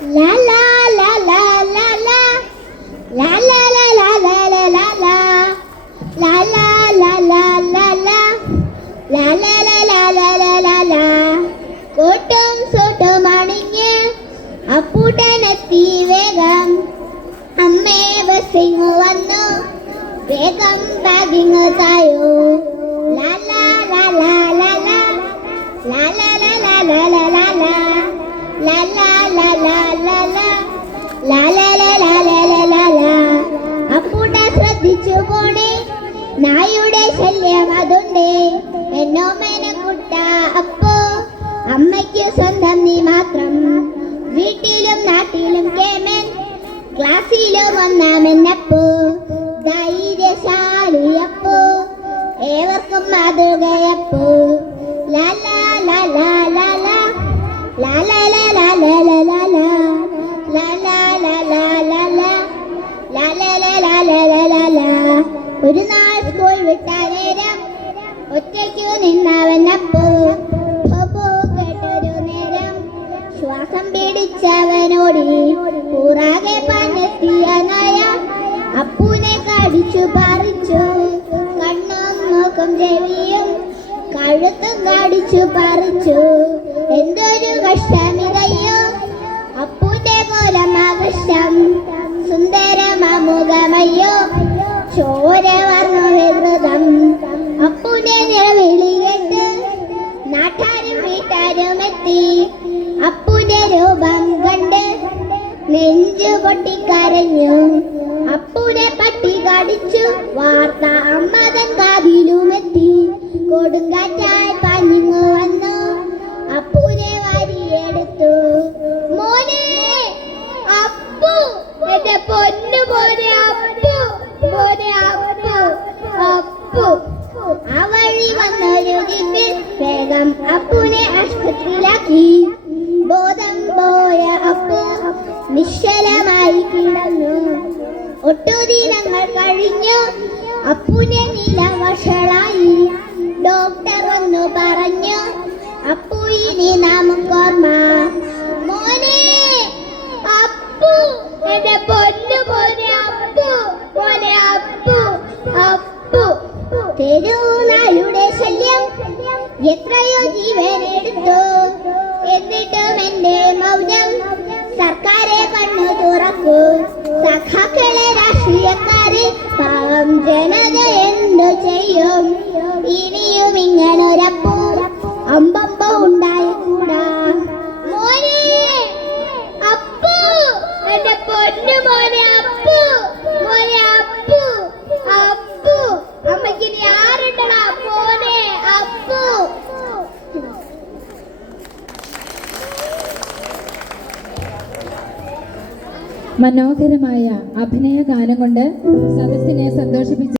La la la la la la. La la la la la la la la. La la la la la la. La la la la la la la la. കോട്ടും സൂട്ടും അണിഞ്ഞ് അപ്പൂട്ടനെത്തി വേഗം. അമ്മേ buzzing വന്നു വേഗം bagging തായോ. La la la la la la. La la la la la la la la. La la la la la la. La la la la la la la la. അപ്പൂട്ട ശ്രദ്ധിച്ചു പോണേ, നായുടെ ശല്യം അതുണ്ട്. എന്നോ മേനക്കുട്ട അപ്പോ അമ്മയ്ക്ക് സ്വന്തം നീ മാത്രം. വീട്ടിലും നാട്ടിലും കേമൻ, ക്ലാസ്സിലും ഒന്നാമെന്നപ്പോ. ധൈര്യശാലിയപ്പോ, ഏവർക്കും മാതൃകയപ്പോ. ലാ ലാ ലാ ലാ ലാ ലാ. ലാ ലാ ലാ ലാ ലാ ലാ ലാ ലാ. ലാ ലാ ലാ ലാ ലാ ലാ. ലാ ലാ ലാ ലാ ലാ ലാ ലാ ലാ. ഒരു നാൾ സ്കൂൾ വിട്ട നേരം ഒറ്റയ്ക്കു നിന്നവനപ്പോ. കേട്ടൊരു നേരം ശ്വാസം പിടിച്ചവനോടി കൂറാകെ പഞ്ഞെത്തിയ നായ അപ്പൂനെ കടിച്ചു പറിച്ചു. കണ്ണും മൂക്കും ചെവിയും കഴുത്തും കടിച്ചു പറിച്ചു. എന്തൊരു കഷ്ടമിതയ്യോ അപ്പൂന്റെ കോലമാകർഷം. സുന്ദരമുഖമയ്യോ ചോര വർണ്ണ ഹൃദം. അപ്പൂന്റെ നിലവിളി കേട്ട് നാട്ടാരും വീട്ടാരും എത്തി. അപ്പൂന്റെ രൂപം കണ്ട് നെഞ്ചു പൊട്ടിക്കരഞ്ഞു. അപ്പൂനെ പട്ടി കടിച്ചു വാർത്ത അമ്മതൻ കാതിലുമെത്തി. കൊടുങ്കാറ്റായി പഞ്ഞിങ്ങു വന്നു അപ്പൂനെ വാരിയെടുത്തു. മോനെ അപ്പു, എന്റെ പൊന്നു മോനെ അപ്പു, മോനെ അപ്പു, അപ്പു. ആ വഴി വന്നൊരു ജീപ്പിൽ വേഗം അപ്പുനെ ആശുപത്രിയിലാക്കി. ബോധം പോയ അപ്പു നിശ്ചലമായി കിടന്നു. ഒട്ടുദിനങ്ങൾ കഴിഞ്ഞു അപ്പുനെ നില വഷളായി. ഡോക്ടർ വന്നു പറഞ്ഞു അപ്പു ഇനി നമുക്കോർമ്മ. മോനെ അപ്പു, എന്റെ പൊന്നു മോനെ അപ്പു, മോനെ അപ്പു, അപ്പു. തെരുവുനായുടെ ശല്യം എത്രയോ ജീവനെടുത്തു. എന്നിട്ടും എന്റെ മൗനം സർക്കാരെ കണ്ണു തുറക്കൂ. സഖാക്കളെ രാഷ്ട്രീയക്കാരെ പാവം ജനത എന്തു ചെയ്യും? ഇനിയും ഇങ്ങനൊരപ്പൂ അമ്പമ്പ ഉണ്ടായിക്കൂടാ. മോനെ അപ്പു, എന്റെ പൊന്നു മോനെ അപ്പു, മോനെ അപ്പു, അപ്പു. അമ്മയ്ക്ക് ഇനി ആരുണ്ടടാ മോനെ അപ്പു. മനോഹരമായ അഭിനയ ഗാനം കൊണ്ട് സദസ്സിനെ സന്തോഷിപ്പിച്ചു.